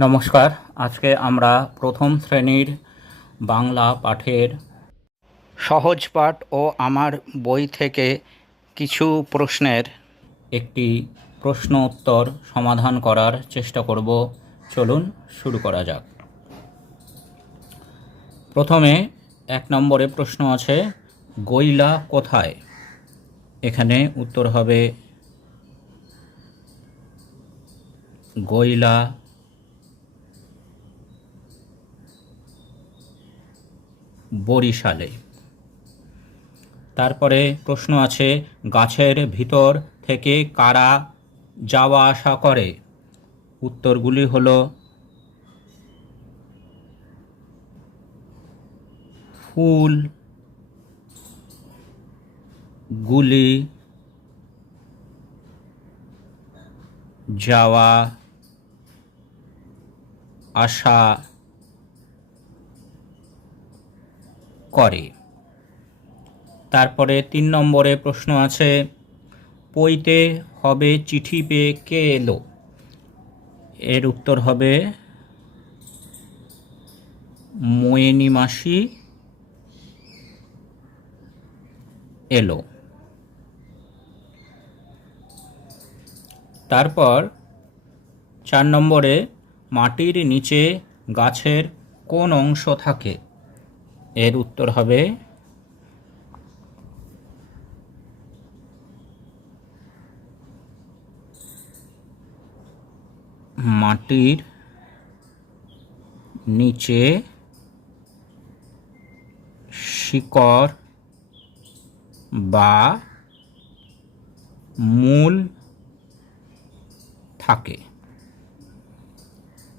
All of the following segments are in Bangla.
নমস্কার আজকে আমরা প্রথম শ্রেণির বাংলা পাঠের সহজ পাঠ ও আমার বই থেকে কিছু প্রশ্নের একটি প্রশ্ন উত্তর সমাধান করার চেষ্টা করব। চলুন শুরু করা যাক। প্রথমে এক নম্বরে প্রশ্ন আছে গইলা কোথায়? এখানে উত্তর হবে গইলা বরিশালে। তারপরে প্রশ্ন আছে, গাছের ভিতর থেকে কারা যাওয়া আসা করে? উত্তরগুলি হলো, ফুল, গুলি, যাওয়া, আসা করে। তারপরে তিন নম্বরে প্রশ্ন আছে, পইতে হবে চিঠি পেয়ে কে এলো? এর উত্তর হবে মোয়েনি মাসি এলো। তারপর চার নম্বরে মাটির নিচে গাছের কোন অংশ থাকে? এর উত্তর হবে মাটির নিচে শিকড় বা মূল থাকে।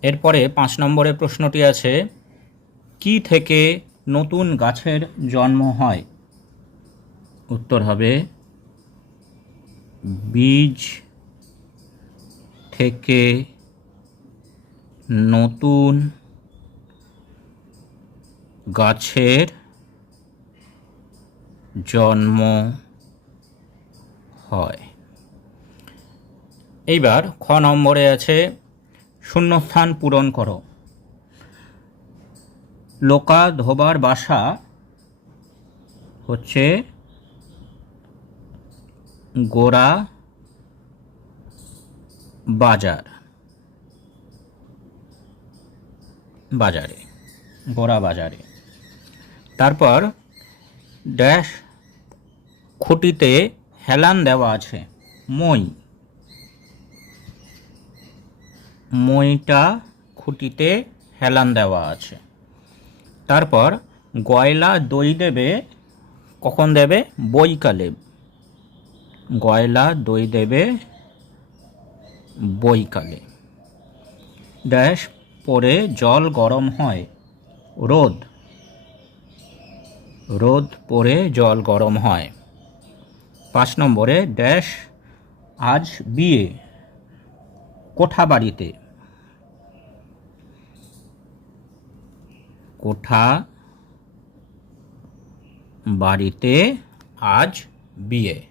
এরপরে পাঁচ নম্বরের প্রশ্নটি আছে, কি থেকে নতুন গাছের জন্ম হয়। উত্তর হবে বীজ থেকে নতুন গাছের জন্ম হয়। এইবার খ নম্বরে আছে শূন্যস্থান পূরণ করো। লোকা ধোবার বাসা হচ্ছে গোড়া বাজার। বাজারে গোড়া বাজারে। তারপর ড্যাশ খুঁটিতে হেলান দেওয়া আছে, মই। মইটা খুঁটিতে হেলান দেওয়া আছে। তারপর গয়লা দই দেবে, কখন দেবে? বইকালে গয়লা দই দেবে বইকালে ড্যাশ পরে জল গরম হয়, রোদ। রোদ পরে জল গরম হয়। পাঁচ নম্বরে ড্যাশ আজ বিয়ে কোঠা বাড়িতে কোঠা বাড়িতে আজ বিয়ে।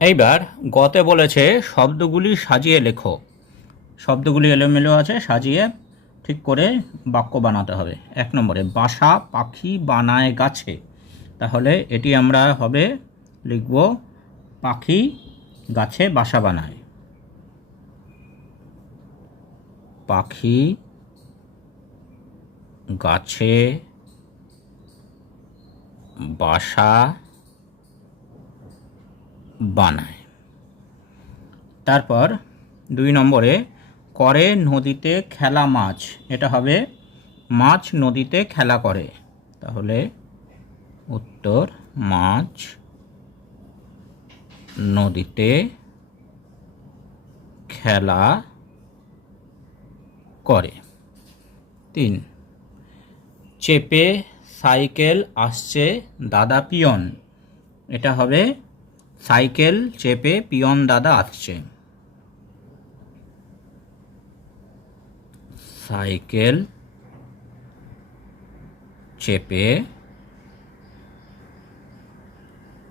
এইবার গতে বলেছে, শব্দগুলি সাজিয়ে লেখো। শব্দগুলি এলোমেলো আছে, সাজিয়ে ঠিক করে বাক্য বানাতে হবে। এক নম্বরে, বাসা, পাখি, বানায় গাছে। তাহলে এটি আমরা হবে লিখব, পাখি, গাছে বাসা বানায়। পাখি গাছে বাসা বানায়। তারপর দুই নম্বরে, করে নদীতে খেলা মাছ। এটা হবে, মাছ নদীতে খেলা করে। তাহলে উত্তর, মাছ নদীতে খেলা করে। তিন চেপে সাইকেল আসছে দাদা পিয়ন। এটা হবে সাইকেল চেপে পিয়ন দাদা আসছে। সাইকেল চেপে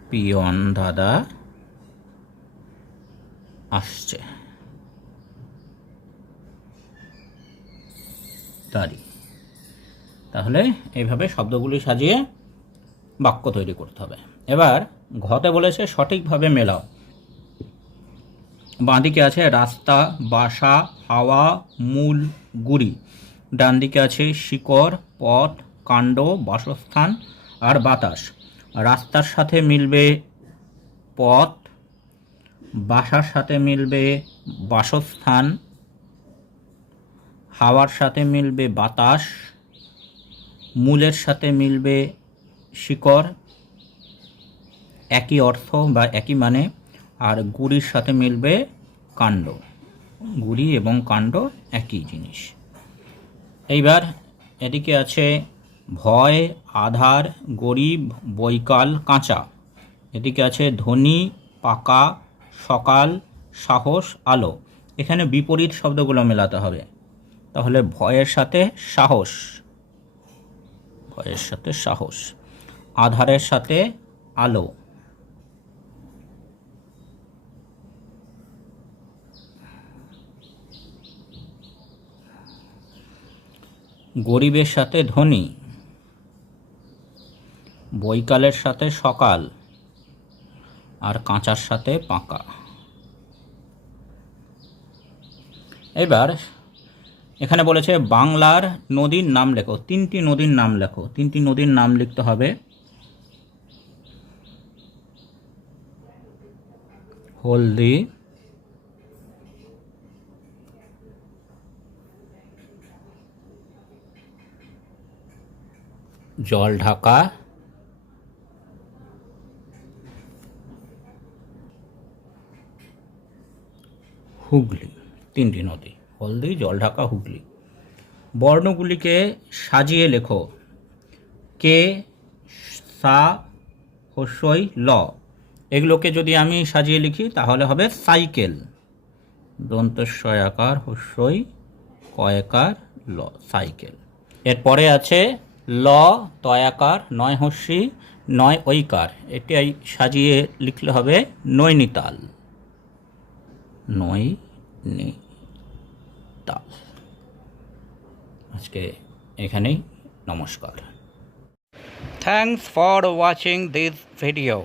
পিয়ন দাদা আসছে। দাড়ি তাহলে এইভাবে শব্দগুলি সাজিয়ে বাক্য তৈরি করতে হবে। এবার ঘতে বলেছে সঠিকভাবে মেলাও। বাঁদিকে আছে রাস্তা, বাসা, হাওয়া, মূল, গুড়ি। ডান দিকে আছে শিকড়, পথ, কাণ্ড, বাসস্থান আর বাতাস। রাস্তার সাথে মিলবে পথ, বাসার সাথে মিলবে বাসস্থান, হাওয়ার সাথে মিলবে বাতাস মূলের সাথে মিলবে শিকড়, একই অর্থ বা একই মানে আর গুড়ির সাথে মিলবে কাণ্ড। গুড়ি এবং কাণ্ড একই জিনিস। এইবার এদিকে আছে ভয়, আধার, গরিব, বৈকাল, কাঁচা। এদিকে আছে ধনী, পাকা, সকাল, সাহস, আলো। এখানে বিপরীত শব্দগুলো মেলাতে হবে। তাহলে ভয়ের সাথে সাহস। ভয়ের সাথে সাহস, আধারের সাথে আলো। গরিবের সাথে ধনী, বৈকালের সাথে সকাল, আর কাঁচার সাথে পাকা। এবার এখানে বলেছে বাংলার নদীর নাম লেখো, তিনটি নদীর নাম লেখো, তিনটি নদীর নাম লিখতে হবে। হলদি, জল ঢাকা, হুগলি, তিনটি নদী। হলদি জলঢাকা হুগলি। বর্ণগুলিকে সাজিয়ে লেখো। কে, সা হস্যই ল। এগুলোকে যদি আমি সাজিয়ে লিখি, তাহলে হবে সাইকেল। দন্তস্বয় আকার হস্যই কয়কার, ল, সাইকেল। এরপরে আছে ল, তয়াকার, নয় হস্যি, নয় ঐকার। এটাই সাজিয়ে লিখলে হবে নৈনিতাল। নয় নি তাল আজকে এখানেই নমস্কার। Thanks for watching this video